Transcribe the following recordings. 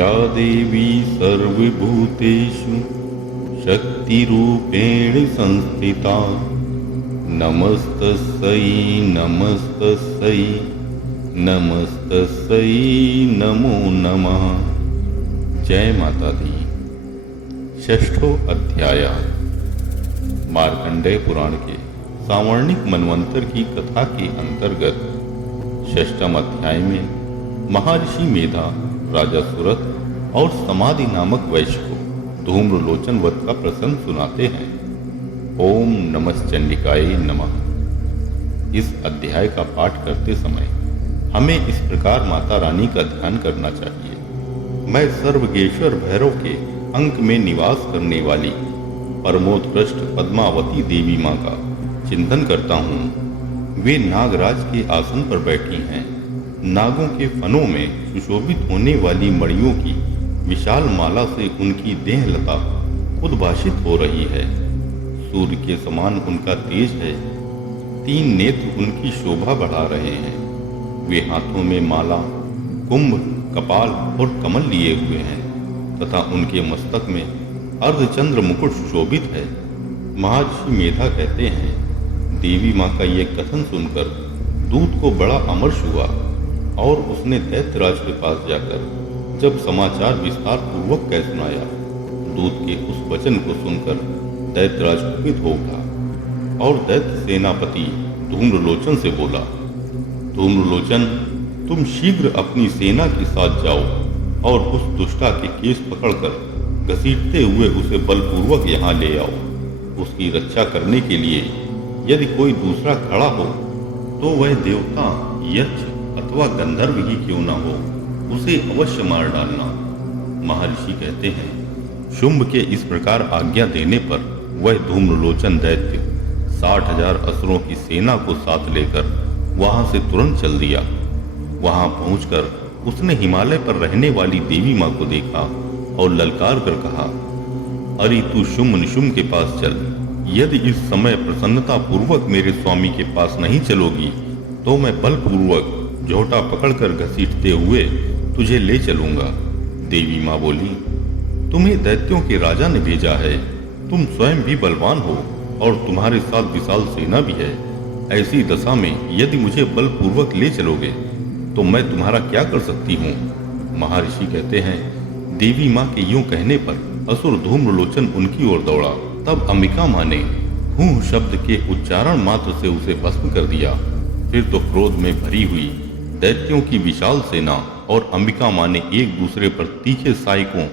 या देवी सर्वभूतेषु शक्तिरूपेण संस्थिता नमस्तस्यै नमस्तस्यै नमस्तस्यै नमो नमः। जय माता दी। षष्ठो अध्याय। मार्कंडेय पुराण के सावर्णिक मनवंतर की कथा के अंतर्गत षष्ठम अध्याय में महर्षि मेधा राजा सुरथ और समाधि नामक वैश्य को धूम्रलोचन वध का प्रसंग सुनाते हैं। ओम नमश्चंडिकाय नमः। इस अध्याय का पाठ करते समय हमें इस प्रकार माता रानी का ध्यान करना चाहिए। मैं सर्वगेश्वर भैरव के अंक में निवास करने वाली परमोत्कृष्ट पद्मावती देवी माँ का चिंतन करता हूँ। वे नागराज के आसन पर बैठी हैं। नागों के फनों में सुशोभित होने वाली मणियों की विशाल माला से उनकी देहलता उद्भाषित हो रही है। सूर्य के समान उनका तेज है। 3 नेत्र उनकी शोभा बढ़ा रहे हैं। वे हाथों में माला, कुंभ, कपाल और कमल लिए हुए हैं तथा उनके मस्तक में अर्धचंद्र मुकुट सुशोभित है। महर्षि मेधा कहते हैं, देवी माँ का यह कथन सुनकर दूत को बड़ा अमर्ष हुआ और उसने दैत्यराज के पास जाकर जब समाचार विस्तार पूर्वक कह सुनाया, दूत के उस वचन को सुनकर दैत्यराज कुपित हो उठा और दैत्य सेनापति धूम्रलोचन से बोला, धूम्रलोचन, तुम शीघ्र अपनी सेना के साथ जाओ और उस दुष्टा के केस पकड़कर घसीटते हुए उसे बलपूर्वक यहाँ ले आओ। उसकी रक्षा करने के लिए यदि कोई दूसरा खड़ा हो तो वह देवता, यक्ष अथवा गंधर्व ही क्यों न हो, उसे अवश्य मार डालना। महर्षि कहते हैं, शुंभ के इस प्रकार आज्ञा देने पर वह धूम्रलोचन दैत्य 60,000 असुरों की सेना को साथ लेकर वहां से तुरंत चल दिया। वहां पहुंचकर उसने हिमालय पर रहने वाली देवी माँ को देखा और ललकार कर कहा, अरे तू शुंभ निशुंभ के पास चल। यदि इस समय प्रसन्नता पूर्वक मेरे स्वामी के पास नहीं चलोगी तो मैं बलपूर्वक झोटा पकड़कर घसीटते हुए तुझे ले चलूंगा। देवी माँ बोली, तुम्हें दैत्यों के राजा ने भेजा है। तुम स्वयं भी बलवान हो और तुम्हारे साथ विशाल सेना भी है। ऐसी दशा में यदि मुझे बलपूर्वक ले चलोगे तो मैं तुम्हारा क्या कर सकती हूँ। महर्षि कहते हैं, देवी माँ के यूं कहने पर असुर धूम्रलोचन उनकी ओर दौड़ा। तब अंबिका माँ ने हूँ शब्द के उच्चारण मात्र से उसे भस्म कर दिया। फिर तो क्रोध में भरी हुई दैत्यों की विशाल सेना और अंबिका माँ ने एक दूसरे पर तीखे सायकों,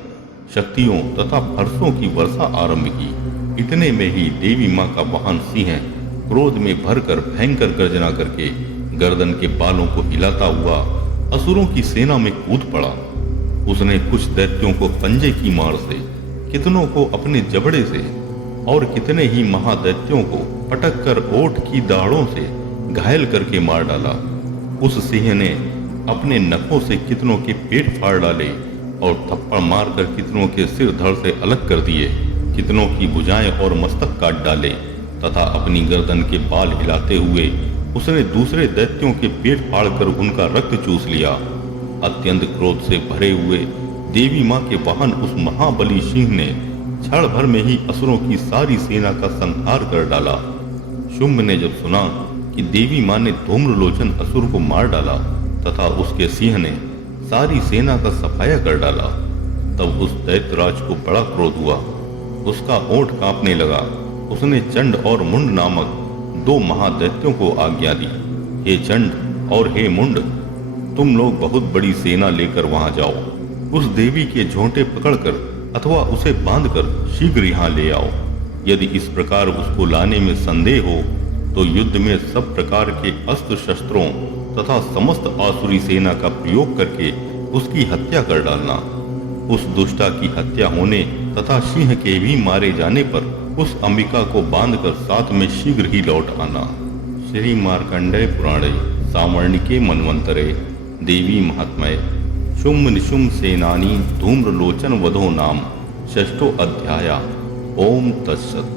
शक्तियों तथा फरसों की वर्षा आरंभ की। इतने में ही देवी माँ का वाहन सिंह क्रोध में भरकर भयंकर गर्जना करके गर्दन के बालों को हिलाता हुआ असुरों की सेना में कूद पड़ा। उसने कुछ दैत्यों को पंजे की मार से, कितनों को अपने जबड़े से और कितने ही महादैत्यों को पटक कर ओठ की दाढ़ों से घायल करके मार डाला। उस सिंह ने अपने नखों से कितनों के पेट फाड़ डाले और थप्पड़ मारकर कितनों के सिर धड़ से अलग कर दिए। कितनों की भुजाएं और मस्तक काट डाले तथा अपनी गर्दन के बाल हिलाते हुए उसने दूसरे दैत्यों के पेट फाड़कर उनका रक्त चूस लिया। अत्यंत क्रोध से भरे हुए देवी माँ के वाहन उस महाबली सिंह ने क्षण भर में ही असुरों की सारी सेना का संहार कर डाला। शुंभ ने जब सुना कि देवी माँ ने धूम्रलोचन असुर को मार डाला तथा उसके सिंह ने सारी सेना का सफाया कर डाला, तब उस दैत्यराज को बड़ा क्रोध हुआ। उसका ओठ कांपने लगा। उसने चंड और मुंड नामक 2 महादैत्यों को आज्ञा दी, हे चंड और हे मुंड, तुम लोग बहुत बड़ी सेना लेकर वहां जाओ। उस देवी के झोंटे पकड़कर अथवा उसे बांधकर शीघ्र यहाँ ले आओ। यदि इस प्रकार उसको लाने में संदेह हो तो युद्ध में सब प्रकार के अस्त्र शस्त्रों तथा समस्त आसुरी सेना का प्रयोग करके उसकी हत्या कर डालना। उस दुष्टा की हत्या होने तथा सिंह के भी मारे जाने पर उस अंबिका को बांधकर साथ में शीघ्र ही लौट आना। श्री मार्कंडेय पुराणे सावर्णिके मनवंतरे देवी महात्मय शुंभ निशुंभ सेनानी धूम्रलोचन वधो नाम षष्ठो अध्याय। ओम तत्सत्।